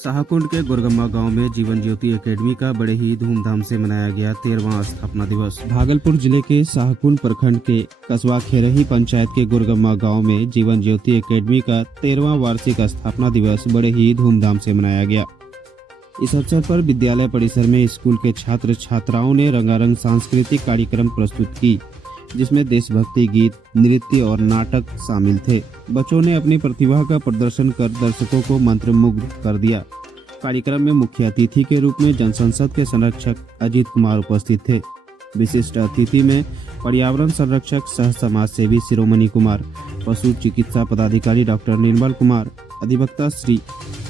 शाहकुंड के गोरगम्मा गांव में जीवन ज्योति एकेडमी का बड़े ही धूमधाम से मनाया गया 13वां स्थापना दिवस। भागलपुर जिले के शाहकुंड प्रखंड के कस्बा खेरही पंचायत के गोरगम्मा गांव में जीवन ज्योति एकेडमी का 13वां वार्षिक स्थापना दिवस बड़े ही धूमधाम से मनाया गया। इस अवसर पर विद्यालय परिसर में स्कूल के छात्र छात्राओं ने रंगारंग सांस्कृतिक कार्यक्रम प्रस्तुत की, जिसमें देशभक्ति गीत, नृत्य और नाटक शामिल थे। बच्चों ने अपनी प्रतिभा का प्रदर्शन कर दर्शकों को मंत्रमुग्ध कर दिया। कार्यक्रम में मुख्य अतिथि के रूप में जनसंसद के संरक्षक अजीत कुमार उपस्थित थे। विशिष्ट अतिथि में पर्यावरण संरक्षक सह समाज सेवी शिरोमणि कुमार, पशु चिकित्सा पदाधिकारी डॉक्टर निर्मल कुमार, अधिवक्ता श्री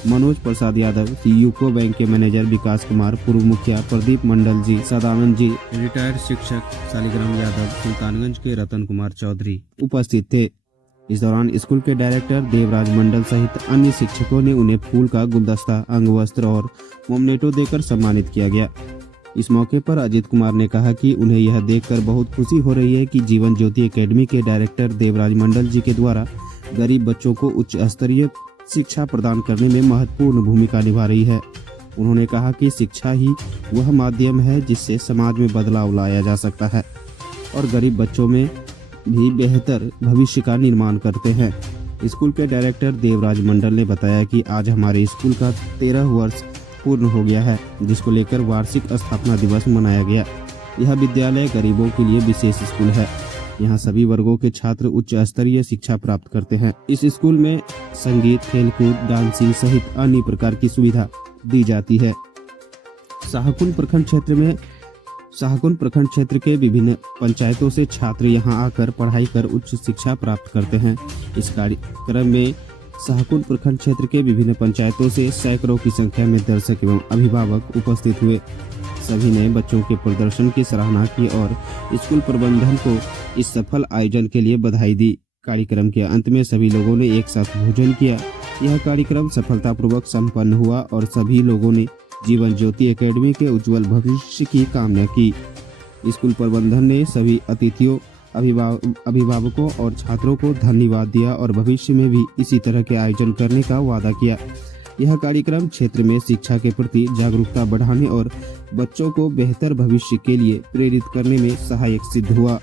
मनोज प्रसाद यादव, यूको बैंक के मैनेजर विकास कुमार, पूर्व मुखिया प्रदीप मंडल जी, सदानंद जी, रिटायर्ड शिक्षक शालिग्राम यादव, सुल्तानगंज के रतन कुमार चौधरी उपस्थित थे। इस दौरान स्कूल के डायरेक्टर देवराज मंडल सहित अन्य शिक्षकों ने उन्हें फूल का गुलदस्ता, अंगवस्त्र और मोमनेटो देकर सम्मानित किया गया। इस मौके पर अजीत कुमार ने कहा कि उन्हें यह देखकर बहुत खुशी हो रही है कि जीवन ज्योति एकेडमी के डायरेक्टर देवराज मंडल जी के द्वारा गरीब बच्चों को उच्च स्तरीय शिक्षा प्रदान करने में महत्वपूर्ण भूमिका निभा रही है। उन्होंने कहा कि शिक्षा ही वह माध्यम है जिससे समाज में बदलाव लाया जा सकता है और गरीब बच्चों में भी बेहतर भविष्य का निर्माण करते हैं। स्कूल के डायरेक्टर देवराज मंडल ने बताया कि आज हमारे स्कूल का 13 वर्ष पूर्ण हो गया है, जिसको लेकर वार्षिक स्थापना दिवस मनाया गया। यह विद्यालय गरीबों के लिए विशेष स्कूल है। यहाँ सभी वर्गों के छात्र उच्च स्तरीय शिक्षा प्राप्त करते हैं। इस स्कूल में संगीत, खेलकूद, डांसिंग सहित अन्य प्रकार की सुविधा दी जाती है। शाहकुंड प्रखंड क्षेत्र के विभिन्न पंचायतों से छात्र यहां आकर पढ़ाई कर उच्च शिक्षा प्राप्त करते हैं। इस कार्यक्रम में शाहकुंड प्रखंड क्षेत्र के विभिन्न पंचायतों से सैकड़ों की संख्या में दर्शक एवं अभिभावक उपस्थित हुए। सभी ने बच्चों के प्रदर्शन की सराहना की और स्कूल प्रबंधन को इस सफल आयोजन के लिए बधाई दी। कार्यक्रम के अंत में सभी लोगों ने एक साथ भोजन किया। यह कार्यक्रम सफलतापूर्वक संपन्न हुआ और सभी लोगों ने जीवन ज्योति एकेडमी के उज्जवल भविष्य की कामना की। स्कूल प्रबंधन ने सभी अतिथियों, अभिभावकों और छात्रों को धन्यवाद दिया और भविष्य में भी इसी तरह के आयोजन करने का वादा किया। यह कार्यक्रम क्षेत्र में शिक्षा के प्रति जागरूकता बढ़ाने और बच्चों को बेहतर भविष्य के लिए प्रेरित करने में सहायक सिद्ध हुआ।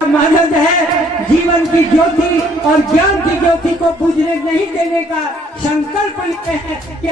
मानव है जीवन की ज्योति और ज्ञान की ज्योति को बुझने नहीं देने का संकल्प लेते हैं कि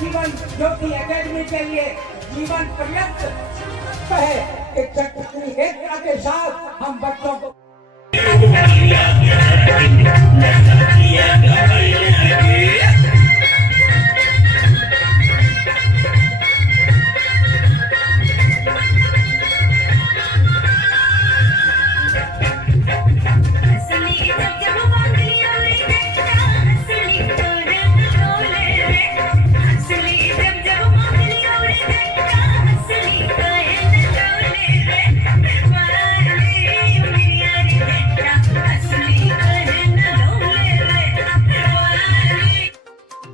जीवन ज्योति एकेडमी के लिए जीवन पर्यंत है। एक एकता के साथ हम बच्चों को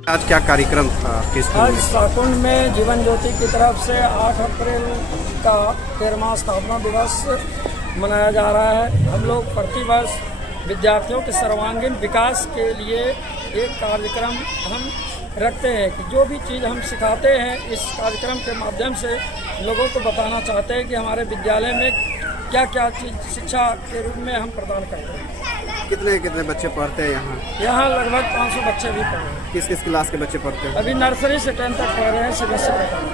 आज क्या कार्यक्रम था? आज शाहकुंड में जीवन ज्योति की तरफ से 8 अप्रैल का 13वां स्थापना दिवस मनाया जा रहा है। हम लोग प्रतिवर्ष विद्यार्थियों के सर्वांगीण विकास के लिए एक कार्यक्रम हम रखते हैं कि जो भी चीज़ हम सिखाते हैं इस कार्यक्रम के माध्यम से लोगों को बताना चाहते हैं कि हमारे विद्यालय में क्या क्या चीज़ शिक्षा के रूप में हम प्रदान करते हैं। कितने कितने बच्चे पढ़ते हैं यहाँ? यहाँ लगभग 500 बच्चे भी पढ़ रहे हैं। किस किस क्लास के बच्चे पढ़ते हैं? अभी नर्सरी से 10 तक पढ़ रहे हैं सीबीएसई पैटर्न।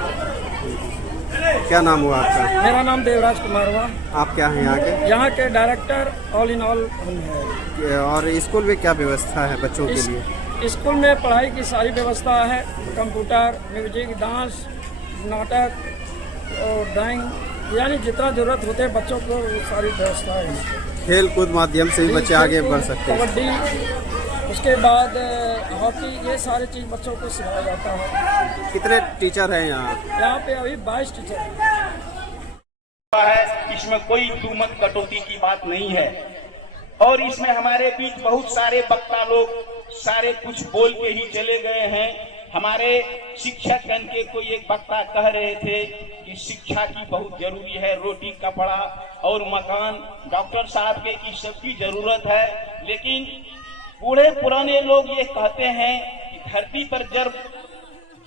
क्या नाम हुआ आपका? मेरा नाम देवराज कुमार हुआ। आप क्या हैं यहाँ के? यहाँ के डायरेक्टर ऑल इन ऑल हम हैं। और स्कूल में क्या व्यवस्था है बच्चों के लिए? स्कूल में पढ़ाई की सारी व्यवस्था है, कंप्यूटर, म्यूजिक, डांस, नाटक और ड्राइंग, यानी जितना जरूरत होते है बच्चों को वो सारी व्यवस्था है। खेल कूद माध्यम से भी बच्चे आगे बढ़ सकते हैं। कबड्डी, उसके बाद हॉकी, ये सारी चीज़ बच्चों को सिखाया जाता है। कितने टीचर हैं यहाँ? यहाँ पे अभी 22 टीचर है। इसमें कोई दुमत कटौती की बात नहीं है और इसमें हमारे बीच बहुत सारे वक्ता लोग सारे कुछ बोल के ही चले गए हैं। हमारे शिक्षक गण के कोई एक वक्ता कह रहे थे कि शिक्षा की बहुत जरूरी है, रोटी कपड़ा और मकान, डॉक्टर साहब के इस सब की जरूरत है। लेकिन बूढ़े पुराने लोग ये कहते हैं कि धरती पर जब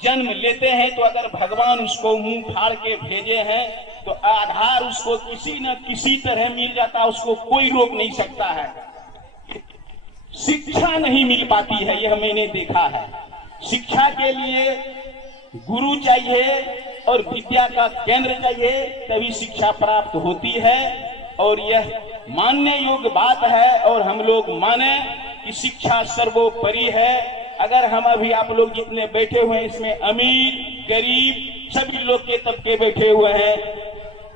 जन्म लेते हैं तो अगर भगवान उसको मुंह फाड़ के भेजे हैं तो आधार उसको किसी न किसी तरह मिल जाता है, उसको कोई रोक नहीं सकता है। शिक्षा नहीं मिल पाती है, यह मैंने देखा है। शिक्षा के लिए गुरु चाहिए और विद्या का केंद्र चाहिए, तभी शिक्षा प्राप्त होती है और यह मानने योग्य बात है और हम लोग माने कि शिक्षा सर्वोपरि है। अगर हम अभी आप लोग जितने बैठे हुए हैं इसमें अमीर गरीब सभी लोग के तबके बैठे हुए हैं।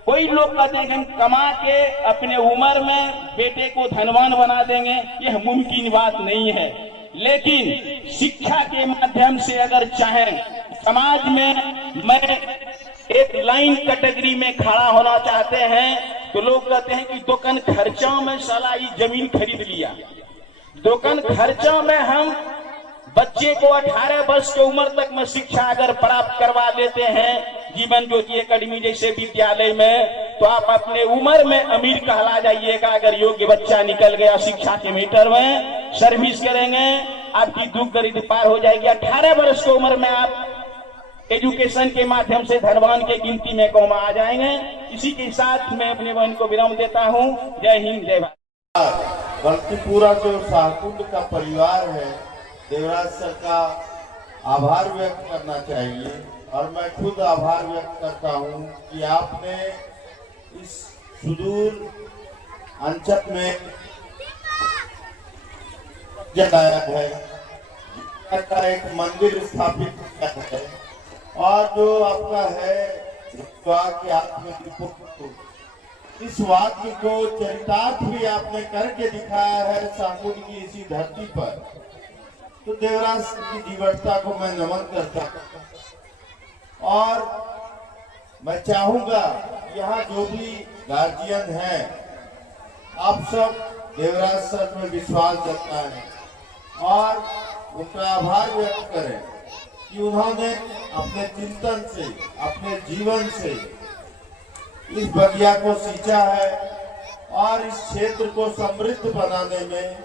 कोई लोग कहते हैं कि हम कमा के अपने उम्र में बेटे को धनवान बना देंगे, यह मुमकिन बात नहीं है। लेकिन शिक्षा के माध्यम से अगर चाहें समाज में मैं एक लाइन कैटेगरी में खड़ा होना चाहते हैं तो लोग कहते हैं कि दुकान खर्चों में साला ये जमीन खरीद लिया। दुकान खर्चों में हम बच्चे को 18 वर्ष की उम्र तक में शिक्षा अगर प्राप्त करवा लेते हैं जीवन ज्योति एकेडमी जैसे विद्यालय में, तो आप अपने उम्र में अमीर कहला जाइएगा। अगर योग्य बच्चा निकल गया शिक्षा के मीटर में, सर्विस करेंगे, आपकी दुख दरिद्र पार हो जाएगी। 18 वर्ष की उम्र में आप एजुकेशन के माध्यम से धनवान के गिनती में कौमा आ जाएंगे। इसी के साथ मैं अपने बहन को विराम देता हूँ। जय हिंद, जय भारत। बल्कि पूरा जो शाहकुंड का परिवार है, देवराज सर का आभार व्यक्त करना चाहिए और मैं खुद आभार व्यक्त करता हूं कि आपने इस सुदूर अंचल में जगाया है, का एक मंदिर स्थापित किया है और जो आपका है कि आपने इस वाक्य को चरितार्थ भी आपने करके दिखाया है शाहकुंड की इसी धरती पर। तो देवराज की जीवटता को मैं नमन करता हूं और मैं चाहूंगा यहाँ जो भी गार्जियन हैं आप सब देवराज सर में विश्वास रखना है और उनका आभार व्यक्त करें कि उन्होंने अपने चिंतन से अपने जीवन से इस बगिया को सींचा है और इस क्षेत्र को समृद्ध बनाने में,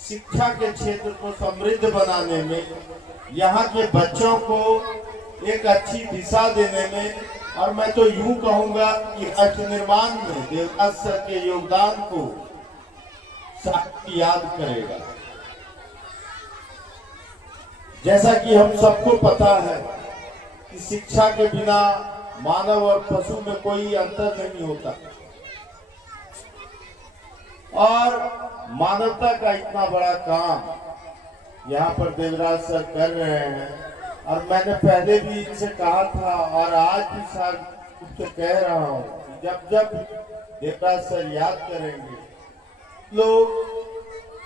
शिक्षा के क्षेत्र को समृद्ध बनाने में, यहाँ के बच्चों को एक अच्छी दिशा देने में और मैं तो यूं कहूंगा कि राष्ट्र निर्माण में देवराज सर के योगदान को याद करेगा। जैसा कि हम सबको पता है कि शिक्षा के बिना मानव और पशु में कोई अंतर नहीं होता और मानवता का इतना बड़ा काम यहाँ पर देवराज सर कर रहे हैं और मैंने पहले भी इनसे कहा था और आज भी सर कुछ कह रहा हूँ, जब जब देवराज सर याद करेंगे लोग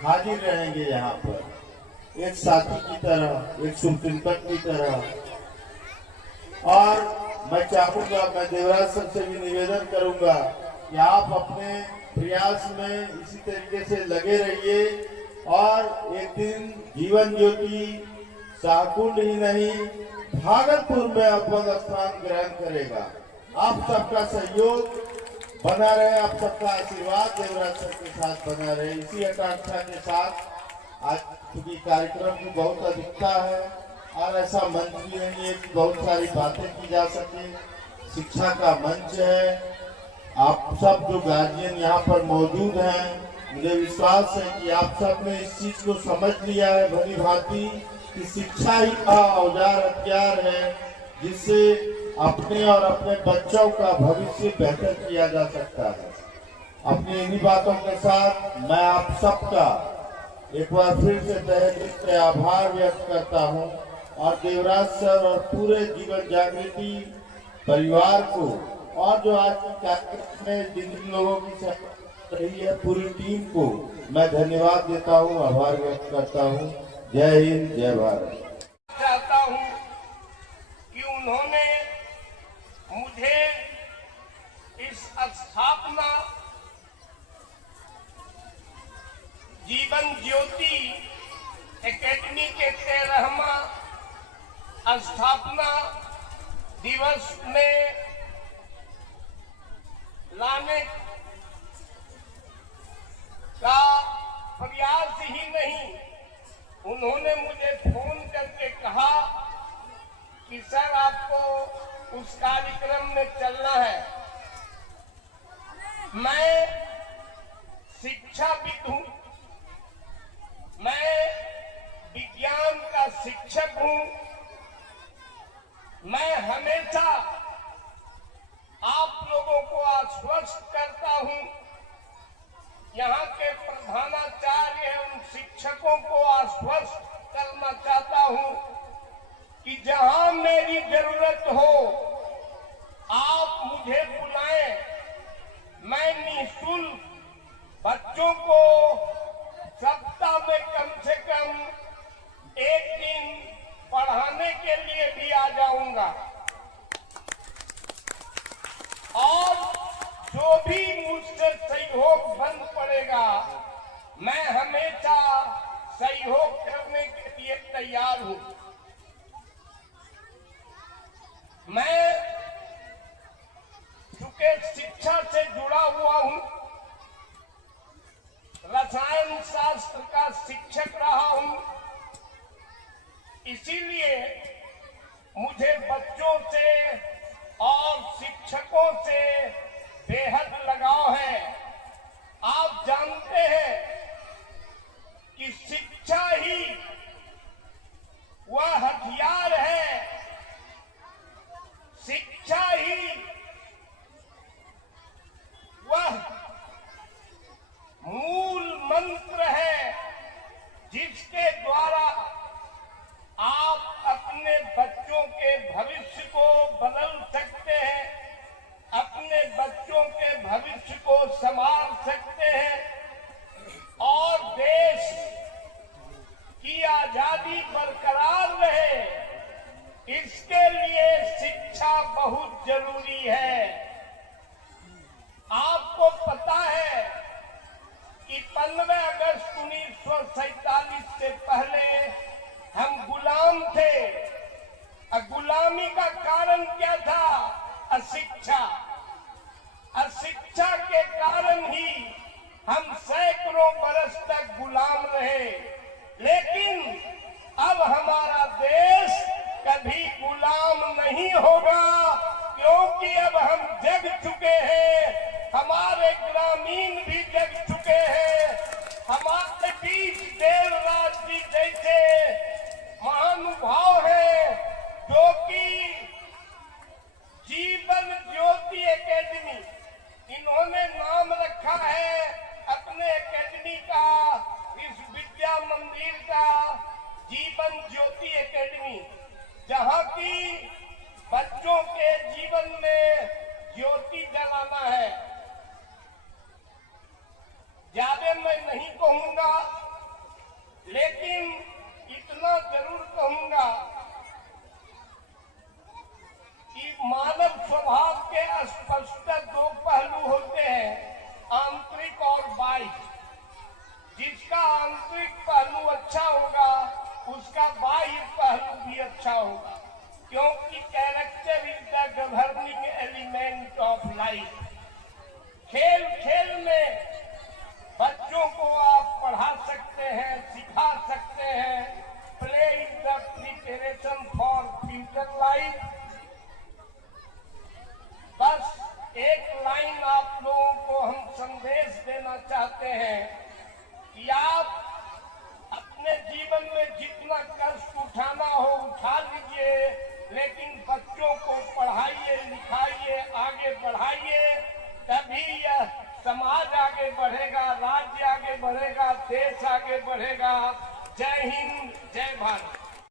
हाजिर रहेंगे यहाँ पर एक साथी की तरह, एक सुचिंतक की तरह। और मैं चाहूंगा, मैं देवराज सर से भी निवेदन करूंगा कि आप अपने प्रयास में इसी तरीके से लगे रहिए और एक दिन जीवन ज्योति शाहकुंड ही नहीं भागलपुर में अपन स्थान ग्रहण करेगा। आप सबका सहयोग बना रहे, आप सबका आशीर्वाद देवराज सर के साथ बना रहे। इसी आकांक्षा के साथ आज चूंकि कार्यक्रम की बहुत अधिकता है और ऐसा मंच भी नहीं है कि बहुत सारी बातें की जा सके। शिक्षा का मंच है। आप सब जो गार्जियन यहाँ पर मौजूद हैं, मुझे विश्वास है कि आप सब ने इस चीज को समझ लिया है भली भांति कि शिक्षा ही का औजार हथियार है जिससे अपने और अपने बच्चों का भविष्य बेहतर किया जा सकता है। अपनी इन्हीं बातों के साथ मैं आप सबका एक बार फिर से तहे दिल से आभार व्यक्त करता हूं और देवराज सर और पूरे जीवन जागृति परिवार को और जो आज के कार्यक्रम में जिन लोगों की सहयोग रही है पूरी टीम को मैं धन्यवाद देता हूं, आभार व्यक्त करता हूं। जय हिंद, जय भारत। चाहता हूं कि उन्होंने मुझे इस स्थापना जीवन ज्योति एकेडमी के 13वां स्थापना दिवस में लाने का प्रयास ही नहीं, उन्होंने मुझे फोन करके कहा कि सर आपको उस कार्यक्रम में चलना है। मैं शिक्षाविद हूं, मैं विज्ञान का शिक्षक हूं। मैं हमेशा आप लोगों को आश्वस्त करता हूं, यहाँ के प्रधानाचार्य उन शिक्षकों को आश्वस्त करना चाहता हूं कि जहां मेरी जरूरत हो आप मुझे बुलाएं। मैं निःशुल्क बच्चों को सप्ताह में कम से कम एक दिन पढ़ाने के लिए भी आ जाऊंगा और जो भी मुझसे सहयोग बन पड़ेगा मैं हमेशा सहयोग करने के लिए तैयार हूं। मैं चूंकि शिक्षा से जुड़ा हुआ हूं, रसायन शास्त्र का शिक्षक रहा हूं, इसीलिए मुझे बच्चों से और शिक्षकों से बेहद लगाव है। आप जानते हैं कि शिक्षा ही वह हथियार है, शिक्षा ही वह मूल मंत्र है जिसके द्वारा आप अपने बच्चों के भविष्य को बदल सकते हैं, अपने बच्चों के भविष्य को संभाल सकते हैं और देश की आजादी बरकरार रहे, इसके लिए शिक्षा बहुत जरूरी है। आपको पता है कि 15 अगस्त 1947 से पहले हम गुलाम थे। गुलामी का कारण क्या था? अशिक्षा। अशिक्षा के कारण ही हम सैकड़ों बरस तक गुलाम रहे, लेकिन अब हमारा देश कभी गुलाम नहीं होगा, क्योंकि अब हम जग चुके हैं, हमारे ग्रामीण भी जग चुके हैं। हमारे बीच देवराज जी जैसे महानुभाव हैं जो कि जीवन ज्योति एकेडमी, इन्होंने नाम रखा है अपने एकेडमी का, इस विद्या मंदिर का, जीवन ज्योति एकेडमी, जहाँ की बच्चों के जीवन में ज्योति जलाना है। ज्यादा मैं नहीं कहूंगा, लेकिन इतना जरूर कहूंगा कि मानव स्वभाव के स्पष्ट दो पहलू होते हैं, आंतरिक और बाह्य। जिसका आंतरिक पहलू अच्छा होगा उसका बाह्य पहलू भी अच्छा होगा, क्योंकि character is the governing element of life. खेल खेल में बच्चों को आप पढ़ा सकते हैं, सिखा सकते हैं। प्ले इज द प्रिपरेशन रहे हैं कि आप अपने जीवन में जितना कष्ट उठाना हो उठा लीजिए, लेकिन बच्चों को पढ़ाइए, लिखाइए, आगे बढ़ाइए, तभी यह समाज आगे बढ़ेगा, राज्य आगे बढ़ेगा, देश आगे बढ़ेगा। जय हिंद, जय भारत।